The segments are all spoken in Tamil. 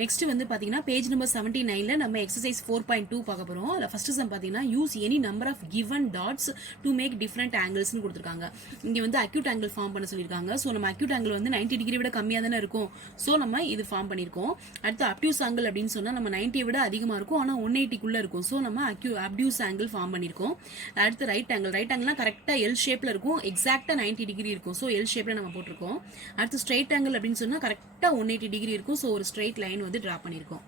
நெக்ஸ்ட் வந்து பாத்தீங்கன்னா பேஜ் நம்பர் 79ல நம்ம எக்ஸசைஸ் 4.2 பார்க்க போறோம். அதுல ஃபர்ஸ்ட் சம் பாத்தீங்கன்னா use any number of given dots to make different ஆங்கிள்ஸ்னு கொடுத்துருக்காங்க. இங்க வந்து அக்யூட் ஆங்கிள் ஃபார்ம் பண்ண சொல்லியிருக்காங்க. ஸோ நம்ம அக்யூட் ஆங்கிள் வந்து 90 டிகிரி விட கம்மியா தானே இருக்கும். ஸோ நம்ம இது ஃபார்ம் பண்ணியிருக்கோம். அடுத்து அப்டியூஸ் ஆங்கிள் அப்படின்னு சொன்னா நம்ம 90 விட அதிகமா இருக்கும், ஆனா 180க்குள்ள இருக்கும். ஸோ நம்ம அப்டியூஸ் ஆங்கிள் ஃபார்ம் பண்ணியிருக்கோம். அடுத்து ரைட் ஆங்கிள்னா கரெக்டா எல் ஷேப்ல இருக்கும், எக்ஸாக்டா 90 டிகிரி இருக்கும். ஸோ எல் ஷேப்ல நம்ம போட்டிருக்கோம். அடுத்து ஸ்ட்ரைட் ஆங்கிள் அப்படின்னு சொன்னா கரெக்டா 180 டிகிரி இருக்கும். ஸோ ஒரு ஸ்ட்ரைட் லைன் வந்து டிரா பண்ணியிருக்கோம்.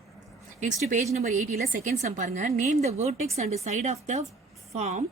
நெக்ஸ்ட் பேஜ் நம்பர் 80ல செகண்ட் சம் பாருங்க. Name the vertex and side of the form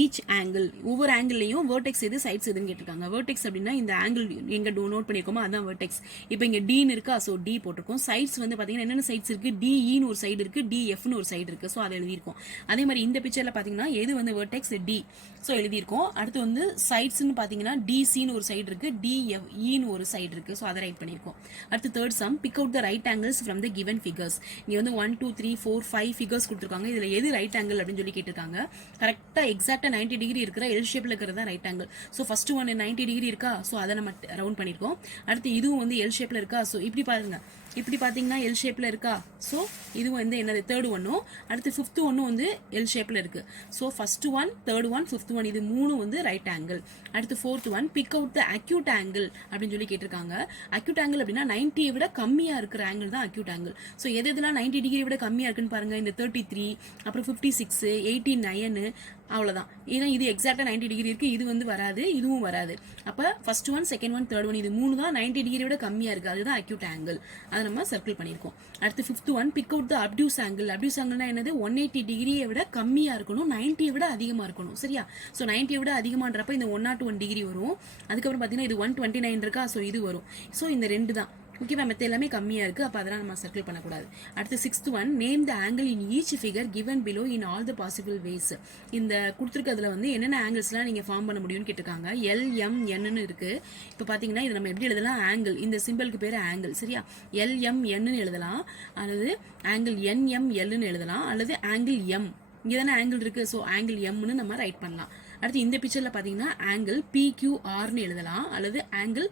each angle. ஒவ்வொரு ஆங்கிள்லையும் வெர்டெக்ஸ் எது சைட்ஸ் எதுன்னு கேட்டிருக்காங்க. வெர்டெக்ஸ் அப்படின்னா இந்த ஆங்கிள் எங்க நோட் பண்ணிருக்கோமோ அதான் வெர்டெக்ஸ். இப்போ இங்க டின்னு இருக்கா, ஸோ டி போட்டிருக்கோம். சைட்ஸ் வந்து பாத்தீங்கன்னா என்னென்ன சைட்ஸ் இருக்கு, டிஇன்னு ஒரு சைடு இருக்கு, டிஎஃப்னு ஒரு சைடு இருக்கு. ஸோ அதை எழுதியிருக்கோம். அதே மாதிரி இந்த பிக்சர்ல பாத்தீங்கன்னா எது வந்து வெர்டெக்ஸ், டி. ஸோ எழுதியிருக்கோம். அடுத்து வந்து சைட்ஸ்னு பாத்தீங்கன்னா டிசின்னு ஒரு சைடு இருக்கு, டிஎஃப்இன்னு ஒரு சைடு இருக்கு. ஸோ அதை ரைட் பண்ணியிருக்கோம். அடுத்து third sum, big out the right angles from the given figures. இங்க வந்து 1 2 3 4 5 ஃபிகர்ஸ் கொடுத்துருக்காங்க. இதுல எது ரைட் ஆங்கிள் அப்படின்னு சொல்லி கேட்டிருக்காங்க. கரெக்டா எக்ஸாக்டா 90 டிகிரி இருக்கிற எல் ஷேப்ல இருக்கிறது right angle. So first one 90 degree இருக்கா, ஸோ அதை நம்ம ரவுண்ட் பண்ணிருக்கோம். அடுத்து இதுவும் வந்து எல் ஷேப்ல இருக்கா, ஸோ இப்படி பாருங்க, இப்படி பாத்தீங்கன்னா எல் ஷேப்ல இருக்கா. ஸோ இது வந்து என்னது தேர்ட் ஒன்னும், அடுத்து ஃபிஃப்த் ஒன்னும் வந்து எல் ஷேப்ல இருக்கு. So first one, third one, fifth one, இது மூணு வந்து ரைட் ஆங்கிள். அடுத்து ஃபோர்த் ஒன், பிக் அவுட் த அக்யூட் ஆங்கிள் அப்படின்னு சொல்லி கேட்டிருக்காங்க. அக்யூட் ஆங்கிள் அப்படின்னா 90 விட கம்மியா இருக்கிற ஆங்கிள் தான் அக்யூட் ஆங்கிள். ஸோ எதெல்லாம் 90 டிகிரி விட கம்மியா இருக்குன்னு பாருங்க. இந்த 33, அப்புறம் 56, 89, அவ்வளவுதான். ஏன்னா இது எக்ஸாக்டா 90 டிகிரி இருக்கு, இது வந்து வராது, இதுவும் வராது. அப்ப first one, second one, third one, இது மூணு தான் 90 டிகிரி விட கம்மியா இருக்கு, அதுதான் அக்யூட் ஆங்கிள். அதை நம்ம சர்க்கிள் பண்ணிருக்கோம். அடுத்து fifth one, pick out the obtuse angle. Obtuse ஆங்கிள்னா என்னது, 180 டிகிரியை விட கம்மியா இருக்கணும், 90 விட அதிகமா இருக்கணும். சரியா? ஸோ 90 விட அதிகமான்றப்ப இந்த 101 டிகிரி வரும். அதுக்கப்புறம் பாத்தீங்கன்னா இது 129 இருக்கா, ஸோ இது வரும். ஸோ இந்த ரெண்டு தான் ஓகேவா, மெத்த எல்லாமே கம்மியா இருக்கு, அப்ப அதெல்லாம் நம்ம சர்க்கிள் பண்ணக்கூடாது. அடுத்து sixth one, name the angle in each figure given below in all the possible ways. இந்த கொடுத்துருக்கிறதுல வந்து என்னென்ன ஆங்கிள்ஸ்லாம் நீங்க ஃபார்ம் பண்ண முடியும்னு கேட்டிருக்காங்க. எல் எம் என்னு இருக்கு. இப்போ பாத்தீங்கன்னா இது நம்ம எப்படி எழுதலாம், ஆங்கிள், இந்த சிம்பிளுக்கு பேரு ஆங்கிள். சரியா? எல் எம் என்னு எழுதலாம், அல்லது ஆங்கிள் என் எம் எல்னு எழுதலாம், அல்லது ஆங்கிள் எம். இங்க தானே ஆங்கிள் இருக்கு, ஸோ ஆங்கிள் எம்னு நம்ம ரைட் பண்ணலாம். அடுத்து இந்த பிக்சர்ல பாத்தீங்கன்னா ஆங்கிள் PQRன்னு எழுதலாம், அல்லது ஆங்கிள்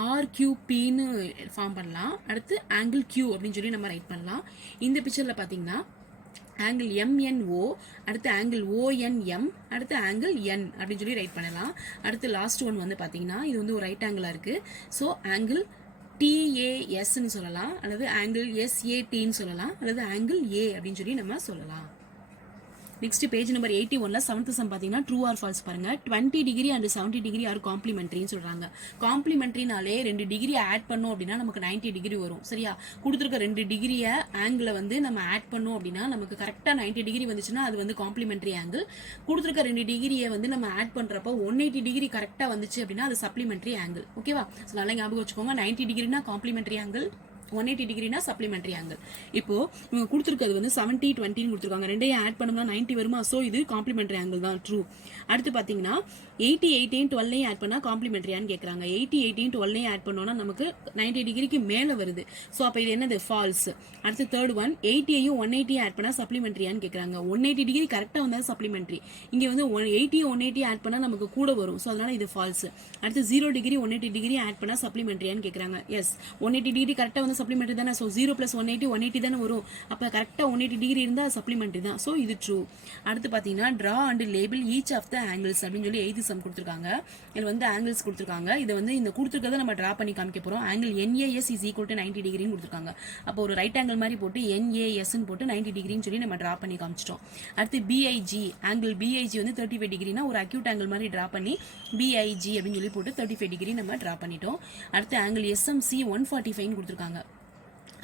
RQPன்னு ஃபார்ம் பண்ணலாம். அடுத்து ஆங்கிள் Q அப்படின்னு சொல்லி நம்ம ரைட் பண்ணலாம். இந்த பிக்சர்ல பாத்தீங்கன்னா ஆங்கிள் MNO, அடுத்து ஆங்கிள் ONM, அடுத்து ஆங்கிள் N அப்படின்னு சொல்லி ரைட் பண்ணலாம். அடுத்து லாஸ்ட் ஒன் வந்து பாத்தீங்கன்னா இது வந்து ஒரு ரைட் ஆங்கிளா இருக்கு. ஸோ ஆங்கிள் TASன்னு சொல்லலாம், அல்லது ஆங்கிள் SATன்னு சொல்லலாம், அல்லது ஆங்கிள் A அப்படின்னு சொல்லி நம்ம சொல்லலாம். நெக்ஸ்ட் பேஜ் நம்பர் 81ல செவன்த் சம் பாத்தீங்கன்னா ட்ரூ ஆர் ஃபால்ஸ் பாருங்க. 20 டிகிரி அண்ட் 70 டிகிரி ஆர் காம்ப்ளிமெண்ட்ரின்னு சொல்றாங்க. காம்ப்ளிமெண்ட்ரினாலே 2 டிகிரி ஆட் பண்ணோம் அப்படின்னா நமக்கு 90 டிகிரி வரும். சரியா? கொடுத்துருக்க 2 டிகிரிய ஆங்கிளை வந்து நம்ம ஆட் பண்ணோம் அப்படின்னா நமக்கு கரெக்டா 90 டிகிரி வந்துச்சுன்னா அது வந்து காம்ப்ளிமெண்ட்ரி ஆங்கிள். கொடுத்துருக்க 2 டிகிரியை வந்து நம்ம ஆட் பண்றப்போ 180 டிகிரி கரெக்டா வந்துச்சு அப்படின்னா அது சப்ளிமெண்ட்ரி ஆங்கிள். ஓகேவா? நல்லா ஞாபகம் வச்சுக்கோங்க. 90 டிகிரினா காம்ப்ளிமெண்ட்ரி ஆங்கிள், 180 டிகிரினா சப்ளிமெண்டரி ஆங்கிள். இப்போ இவங்க கொடுத்துருக்கிறது வந்து 70 20 கொடுத்துருக்காங்க. ரெண்டையும் ஆட் பண்ணோம்னா 90 வருமா, சோ இது காம்ப்ளிமெண்டரி ஆங்கிள் தான், ட்ரூ. அடுத்து பாத்தீங்கன்னா 80 18 12 ஆட் பண்ணா காம்ப்ளிமெண்டரியான்னு கேக்குறாங்க. 80 18 12 ஆட் பண்ணோம்னா நமக்கு 90 டிகிரிக்கு மேல வருது. சோ அப்ப இது என்னது, ஃபால்ஸ். அடுத்து தேர்ட் ஒன், 80யும் 180 ஆட் பண்ணா சப்ளிமெண்டரியான்னு கேக்குறாங்க. 180 டிகிரி கரெக்டா வந்தா சப்ளிமெண்டரி. இங்க வந்து 80யும் 180 ஆட் பண்ணா நமக்கு கூட வரும். சோ அதனால இது ஃபால்ஸ். அடுத்து 0 டிகிரி 180 டிகிரி ஆட் பண்ணா சப்ளிமெண்டரியான்னு கேக்குறாங்க. எஸ், 180 டிகிரி கரெக்டா வந்து சப்ளிமெண்டரி தானே. சோ 0 + 180 180 தானே வரும். அப்ப கரெக்டா 180 டிகிரி இருந்தா சப்ளிமெண்டரி தான். சோ இது ட்ரூ. அடுத்து பாத்தீங்கன்னா draw and label each of the angles அப்படின்னு சொல்லி 8th சம் கொடுத்துருக்காங்க. இதுல வந்து ஆங்கிள்ஸ் கொடுத்துருக்காங்க. இதை வந்து இந்த கொடுத்துருக்கதை நம்ம டிரா பண்ணி காமிக்க போறோம். ஆங்கிள் NAS = 90 டிகிரின்னு கொடுத்துருக்காங்க. அப்போ ஒரு ரைட் ஆங்கிள் மாதிரி போட்டு NAS போட்டு 90 டிகிரின்னு சொல்லி நம்ம டிரா பண்ணி காமிச்சிட்டோம். அடுத்து BIG, ஆங்கிள் BIG வந்து 35 டிகிரினா ஒரு அக்யூட் ஆங்கிள் மாதிரி டிரா பண்ணி BIG அப்படின்னு சொல்லி போட்டு 35 டிகிரி நம்ம டிரா பண்ணிட்டோம். அடுத்து ஆங்கிள் SMC 145 கொடுத்துருக்காங்க.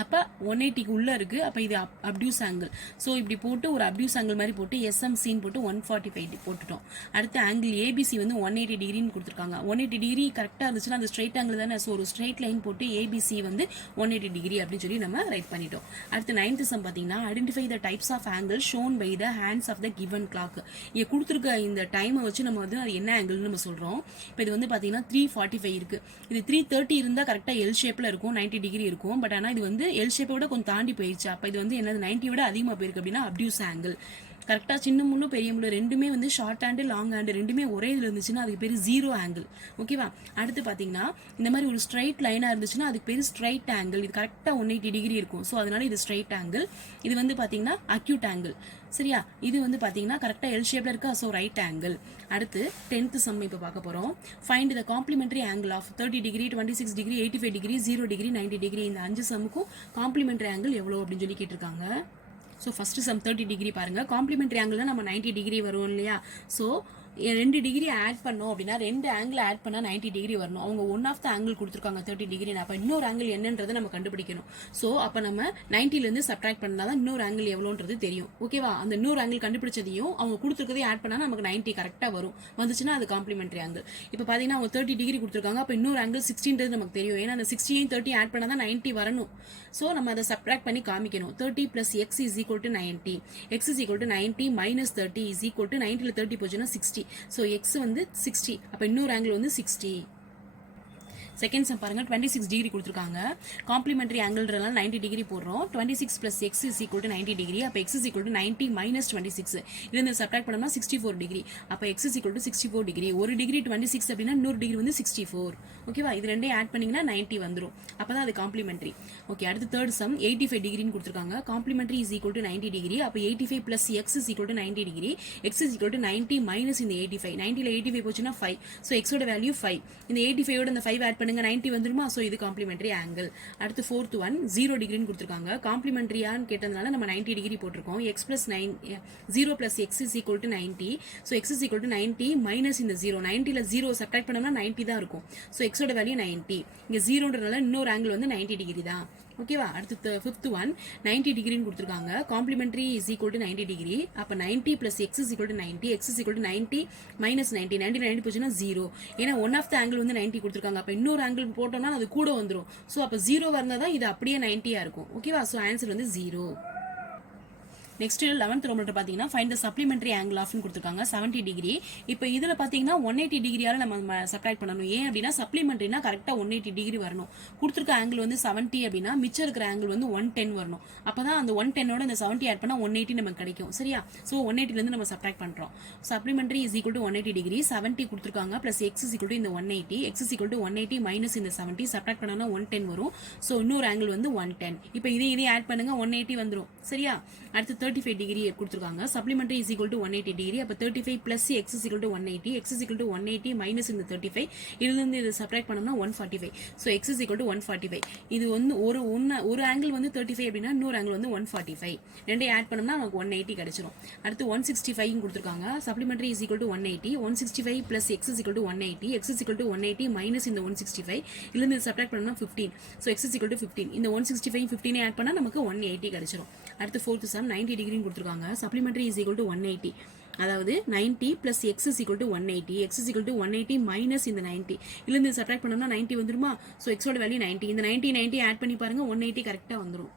அப்ப 180க்கு உள்ள இருக்கு. அப்ப இது அப்டியூஸ் ஆங்கிள். சோ இப்படி போட்டு ஒரு அப்டியூஸ் ஆங்கிள் மாதிரி போட்டு SMCன்னு போட்டு 145 போட்டுட்டோம். அடுத்து ஆங்கிள் ABC வந்து 180 டிகிரின்னு கொடுத்துருக்காங்க. 180 டிகிரி கரெக்டா இருந்துச்சுன்னா அது ஸ்ட்ரைட் ஆங்கிள் தானே. சோ ஒரு ஸ்ட்ரைட் லைன் போட்டு ABC வந்து 180 டிகிரி அப்படின்னு சொல்லி நம்ம ரைட் பண்ணிட்டோம். அடுத்து 9th சம் பாத்தீங்கன்னா identify the types of angle shown by the hands of the given clock. இங்க கொடுத்துருக்க இந்த டைமை வச்சு நம்ம வந்து அது என்ன ஆங்கிள்னு நம்ம சொல்றோம். இப்போ இது வந்து பாத்தீங்கன்னா 345 இருக்கு. இது 330 இருந்தா கரெக்டா எல் ஷேப்ல இருக்கும், 90 டிகிரி இருக்கும். பட் ஆனா இது வந்து எல் ஷேப்பை விட கொஞ்சம் தாண்டி போயிடுச்சு. அப்ப இது வந்து என்னது 90 விட அதிகமா போயிருக்கு அப்படின்னா அப்டியூஸ் ஆங்கிள். கரெக்டாக சின்ன முள்ளும் பெரிய முள்ளு ரெண்டுமே வந்து ஷார்ட் ஹேண்டு லாங் ஹேண்டு ரெண்டுமே ஒரே இதில் இருந்துச்சுன்னா அதுக்கு பேர் ஜீரோ ஆங்கிள். ஓகேவா? அடுத்து பார்த்தீங்கன்னா இந்த மாதிரி ஒரு ஸ்ட்ரைட் லைனாக இருந்துச்சுன்னா அதுக்கு பேர் ஸ்ட்ரைட் ஆங்கிள். இது கரெக்டாக 180 டிகிரி இருக்கும். ஸோ அதனால இது ஸ்ட்ரைட் ஆங்கிள். இது வந்து பார்த்தீங்கன்னா அக்யூட் ஆங்கிள். சரியா? இது வந்து பார்த்தீங்கன்னா கரெக்டாக எல் ஷேப்ல இருக்கா, ஸோ ரைட் ஆங்கிள். அடுத்து 10th சம் இப்போ பார்க்க போகிறோம். Find the complementary angle of 30 degree 26 degree 85 degree 0 degree 90 degree. இந்த 5 சம்முக்கும் காம்ப்ளிமெண்டரி ஆங்கிள் எவ்வளோ அப்படின்னு சொல்லி கேட்டிருக்காங்க. ஸோ ஃபஸ்ட்டு சம் 30 டிகிரி பாருங்கள். காம்ப்ளிமெண்டரி ஆங்கிள்னா நம்ம 90 டிகிரி வரும் இல்லையா? ஸோ 2 டிகிரி ஆட் பண்ணோம் அப்படின்னா 2 ஆங்கிள் ஆட் பண்ணால் 90 டிகிரி வரணும். அவங்க ஒன் ஆஃப் த ஆங்கிள் கொடுத்துருக்காங்க 30 டிகிரி. அப்போ இன்னொரு ஆங்கிள் என்னன்றதை நம்ம கண்டுபிடிக்கணும். ஸோ அப்போ நம்ம 90லேருந்து சப்ட்ராக்ட் பண்ணால் தான் இன்னொரு ஆங்கிள் எவ்வளோன்றது தெரியும். ஓகேவா? அந்த இன்னொரு ஆங்கிள் கண்டுபிடிச்சதையும் அவங்க கொடுத்துருக்கதையும் ஆட் பண்ணால் நமக்கு 90 கரெக்டாக வரும். வந்துச்சுன்னா அது காம்ப்ளிமெண்டரி ஆங்கிள். இப்போ பார்த்தீங்கன்னா அவங்க 30 டிகிரி கொடுத்துருக்காங்க. அப்போ இன்னொரு ஆங்கிள் 60ன்றது நமக்கு தெரியும். ஏன்னா அந்த 60 30 ஆட் பண்ணால் தான் 90 வரணும். ஸோ நம்ம அதை சப்ட்ராக்ட் பண்ணி காமிக்கணும். 30 + x = 90. x = 90 - 30 = 90ல் 30 போச்சுன்னா 60. ஸோ எக்ஸ் வந்து 60. அப்போ இன்னொரு ஆங்கிள் வந்து 60. செகண்ட் சம் பாருங்க. 26 டிகிரி கொடுத்துருக்காங்க. காம்ப்ளிமெண்டரி ஆங்கிள்ன்றதுனால 90 டிகிரி போடுறோம். 26 + x = 90 டிகிரி. அப்போ x = 90 - 26. இதுல சப்ட்ராக்ட் பண்ணோம்னா 64 டிகிரி. அப்போ x = 64 டிகிரி. ஒரு டிகிரி 26 அப்படின்னா இன்னொரு டிகிரி வந்து 64. ஓகேவா? இது ரெண்டையும் ஆட் பண்ணீங்கன்னா 90 வந்துடும். அப்பதான் அது காம்ப்ளிமெண்டரி. ஓகே, அடுத்து தேர்ட் சம் 85 டிகிரின்னு கொடுத்துருக்காங்க. Complementary = 90 degree. அப்போ 85 + x = 90 டிகிரி. x = 90 - இந்த 85. 90ல் 85 போச்சுன்னா 5. ஸோ எக்ஸோட வேல்யூ 5. இந்த 85ஓட இந்த 5 ஆட் பண்ணுங்க 90 வந்துருமா? ஸோ இது காம்ப்ளிமெண்டரி ஆங்கிள். அடுத்து ஃபோர்த் ஒன் 0 டிகிரின்னு கொடுத்துருக்காங்க. காம்ப்ளிமெண்டரியான்னு கேட்டதுனால நம்ம 90 டிகிரி போட்டிருக்கோம். x + 9 0 + x = 90. ஸோ x = 90 - இந்த 0. 90ல் 0 சப்ட்ராக்ட் பண்ணோம்னா 90 தான் இருக்கும். ஸோ எக்ஸோட வேல்யூ 90. இங்கே 0ன்றதுனால இன்னொரு ஆங்கிள் வந்து 90 டிகிரி தான். ஓகேவா? அடுத்து ஃபிஃப்த் ஒன் 90 டிகிரின்னு கொடுத்துருக்காங்க. Complementary = 90 degree. அப்போ 90 + x = 90. x = 90 - 90. 90 போச்சுன்னா 0. ஏன்னா ஒன் ஆஃப் த ஆங்கிள் வந்து 90 கொடுத்துருக்காங்க. அப்போ இன்னொரு ஆங்கிள் போட்டோம்னா அது கூட வந்துடும். ஸோ அப்போ 0 வரந்தா தான் இது அப்படியே 90 இருக்கும். ஓகேவா? ஸோ ஆன்சர் வந்து 0. நெக்ஸ்ட் 11th ரோமன் பார்த்தீங்கன்னா ஃபைண்ட் த சப்ளிமெண்டரி ஆங்கிள் ஆஃப்னு கொடுத்துருக்காங்க 70 டிகிரி. இப்போ இதில் பார்த்தீங்கன்னா 180 டிகிரியால் நம்ம சப்ட்ராக்ட் பண்ணணும். ஏன் அப்படின்னா சப்ளிமெண்டரினா கரெக்டாக 180 டிகிரி வரணும். கொடுத்துருக்க ஆங்கிள் வந்து 70 அப்படின்னா மிச்சம் இருக்கிற ஆங்கிள் வந்து 110 வரணும். அப்போ தான் அந்த 110ஓட இந்த 70 ஆட் பண்ணால் 180 நமக்கு கிடைக்கும். சரியா? ஸோ 180லேருந்து நம்ம சப்ட்ராக்ட் பண்ணுறோம். Supplementary = 180 degree. 70 கொடுத்துருக்காங்க ப்ளஸ் x = இந்த 180. x = 180 - இந்த 70 சப்ட்ராக்ட் பண்ணோம்னா 110 வரும். ஸோ இன்னொரு ஆங்கிள் வந்து 110. இப்போ இதையும் ஆட் பண்ணுங்க 180 வந்துடும். சரியா? அடுத்து 35 டிகிரி கொடுத்துருக்காங்க. Supplementary = 180 degree. அப்போ 35 + x = 180. x = 180 - இந்த 35. இதுலேருந்து இது சப்ட்ராக்ட் பண்ணோம்னா 145. So x = 145. இது வந்து ஒரு ஆங்கிள் வந்து 35 அப்படின்னா இன்னொரு ஆங்கிள் வந்து 145. ரெண்டையும் ஆட் பண்ணோம்னா நமக்கு 180 கிடைச்சிரும். அடுத்து 165 கொடுத்துருக்காங்க. சப்ளிமெண்டரி = 180. 165 + x = 180. x = 180 - இந்த 165. இதுலேருந்து சப்ட்ராக்ட் பண்ணோம்னா 15. So x = 15. இந்த 165 15 ஆட் பண்ணால் நமக்கு 180 கிடைச்சிரும். அடுத்து ஃபோர்த் சம் 90 டிகிரின்னு கொடுத்துருக்காங்க. சப்ளிமெண்டரி = 180. அதாவது 90 + x = 180. x = 180 - இந்த 90. இதுலேருந்து சப்ட்ராக்ட் பண்ணோம்னா 90 வந்துருமா? ஸோ எக்ஸோட வேல்யூ 90. இந்த 90 ஆட் பண்ணி பாருங்க 180 கரெக்டாக வந்துடும்.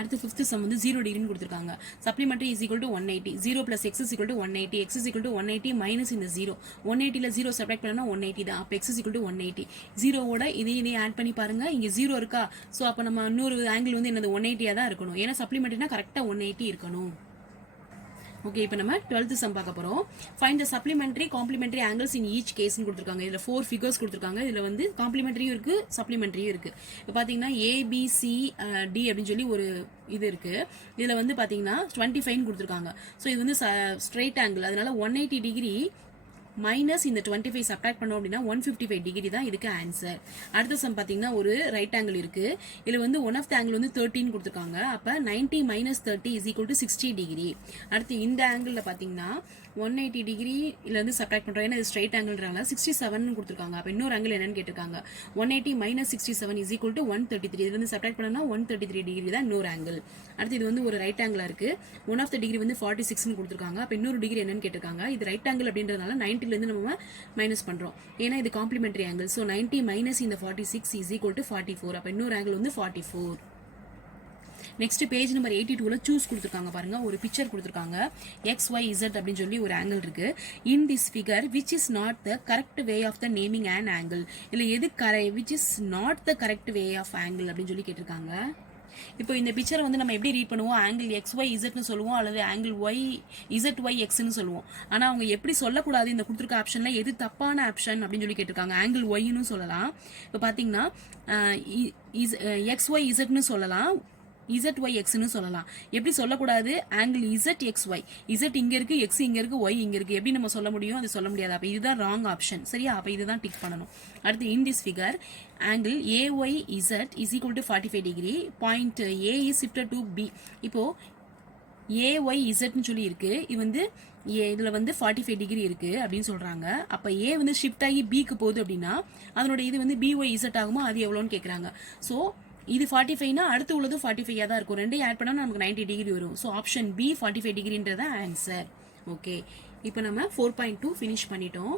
அடுத்து ஃபிஃப்த் சம் வந்து 0 டிகிரின்னு கொடுத்துருக்காங்க. சப்ளிமெண்டரி = 180. 0 + x = 180. x = 180 - இந்த 0. 180ல் 0 சப்ட்ராக்ட் பண்ணா 180 தான். அப்போ x = 180. 0ஓட இதையும் ஆட் பண்ணி பாருங்க. இங்கே 0 இருக்கா? ஸோ அப்போ நம்ம இன்னொரு ஆங்கிள் வந்து என்னது 180 தான் இருக்கணும். ஏன்னா சப்ளிமெண்டரினா கரெக்டாக 180 இருக்கணும். ஓகே, இப்போ நம்ம 12th சம் பார்க்க போகிறோம். Find the supplementary complementary angles in each கேஸ்ன்னு கொடுத்துருக்காங்க. இதில் 4 ஃபிகர்ஸ் கொடுத்துருக்காங்க. இதில் வந்து காம்ப்ளிமெண்டரியும் இருக்குது, சப்ளிமெண்டரியும் இருக்குது. இப்போ பார்த்தீங்கன்னா ABCD அப்படின்னு சொல்லி ஒரு இது இருக்குது. இதில் வந்து பார்த்தீங்கன்னா 25 கொடுத்துருக்காங்க. ஸோ இது வந்து ஸ்ட்ரைட் ஆங்கிள். அதனால 180 டிகிரி மைனஸ் இந்த 25 சப்ட்ராக்ட் பண்ணோம் அப்படின்னா 155 டிகிரி தான் இதுக்கு ஆன்சர். அடுத்த சம் பார்த்தீங்கன்னா ஒரு ரைட் ஆங்கிள் இருக்கு. இதில் வந்து ஒன் ஆஃப் த ஆங்கிள் வந்து 13 கொடுத்துருக்காங்க. அப்போ 90 - 30 = 60 டிகிரி. அடுத்து இந்த ஆங்கிளில் பார்த்தீங்கன்னா 180 டிகிரி இருந்து சப்ட்ராக்ட் பண்ணுறோம். ஏன்னா இது ஸ்ட்ரைட் ஆங்கிள்னால 67 கொடுத்துருக்காங்க. அப்போ இன்னொரு ஆங்கிள் என்னன்னு கேட்டிருக்காங்க. 180 - 67 = 133. இதுலேருந்து சப்ட்ராக்ட் பண்ணோம்னா 133 டிகிரி தான் இன்னொரு ஆங்கிள். அடுத்து இது வந்து ஒரு ரைட் ஆங்கிளாக இருக்குது. ஒன் ஆஃப் த டிகிரி வந்து 46 கொடுத்துருக்காங்க. அப்போ இன்னொரு டிகிரி என்னன்னு கேட்டிருக்காங்க. இது ரைட் ஆங்கிள் அப்படின்றதுனால 90லேருந்து நம்ம மைனஸ் பண்ணுறோம். ஏன்னா இது காம்ப்ளிமெண்டரி ஆங்கிள். ஸோ 90 - இந்த 46 = 44. அப்போ இன்னொரு ஆங்கிள் வந்து 44. நெக்ஸ்ட் பேஜ் நம்பர் 82ல சூஸ் கொடுத்துருக்காங்க பாருங்க. ஒரு பிக்சர் கொடுத்துருக்காங்க. XYZ அப்படின்னு சொல்லி ஒரு ஆங்கிள் இருக்கு. In this figure which is not the correct way of the naming and angle. இல்லை எது which is not the correct way of angle அப்படின்னு சொல்லி கேட்டிருக்காங்க. இப்போ இந்த பிக்சரை வந்து நம்ம எப்படி ரீட் பண்ணுவோம், ஆங்கிள் எக்ஸ்ஒய் இசட்னு சொல்லுவோம் அல்லது ஆங்கிள் ஒய் இசட்ஒய் எக்ஸ்ன்னு சொல்லுவோம். ஆனால் அவங்க எப்படி சொல்லக்கூடாது, இந்த கொடுத்துருக்க ஆப்ஷனில் எது தப்பான ஆப்ஷன் அப்படின்னு சொல்லி கேட்டிருக்காங்க. ஆங்கிள் ஒய்னு சொல்லலாம். இப்போ பார்த்தீங்கன்னா எக்ஸ்ஒய் இசட்னு சொல்லலாம், இசட்ஒய் எக்ஸ்னு சொல்லலாம். எப்படி சொல்லக்கூடாது, ஆங்கிள் இசட் எக்ஸ்ஒய், இசட் இங்கே இருக்கு, எக்ஸ் இங்கே இருக்கு, ஒய் இங்கே இருக்கு. எப்படி நம்ம சொல்ல முடியும், அது சொல்ல முடியாது. அப்போ இதுதான் ராங் ஆப்ஷன். சரியா, அப்போ இதுதான் டிக் பண்ணணும். அடுத்து இன் this figure angle AYZ is equal to 45 degree. Point A is shifted to B. இப்போ AYZ ன்னு சொல்லி இருக்கு. இது வந்து இதுல வந்து 45 டிகிரி இருக்கு அப்படின்னு சொல்றாங்க. அப்ப A வந்து ஷிஃப்ட் ஆகி Bக்கு போகுது அப்படின்னா அதனோட இது வந்து BYZ ஆகுமா, அது எவ்வளோன்னு கேட்குறாங்க. ஸோ இது 45னா அடுத்து உள்ளது 45 தான் இருக்கும். ரெண்டையும் ஆட் பண்ணா நமக்கு 90 டிகிரி வரும். ஸோ ஆப்ஷன் B 45 டிகிரின்றத ஆன்சர். ஓகே, இப்போ நம்ம 4.2 ஃபினிஷ் பண்ணிட்டோம்.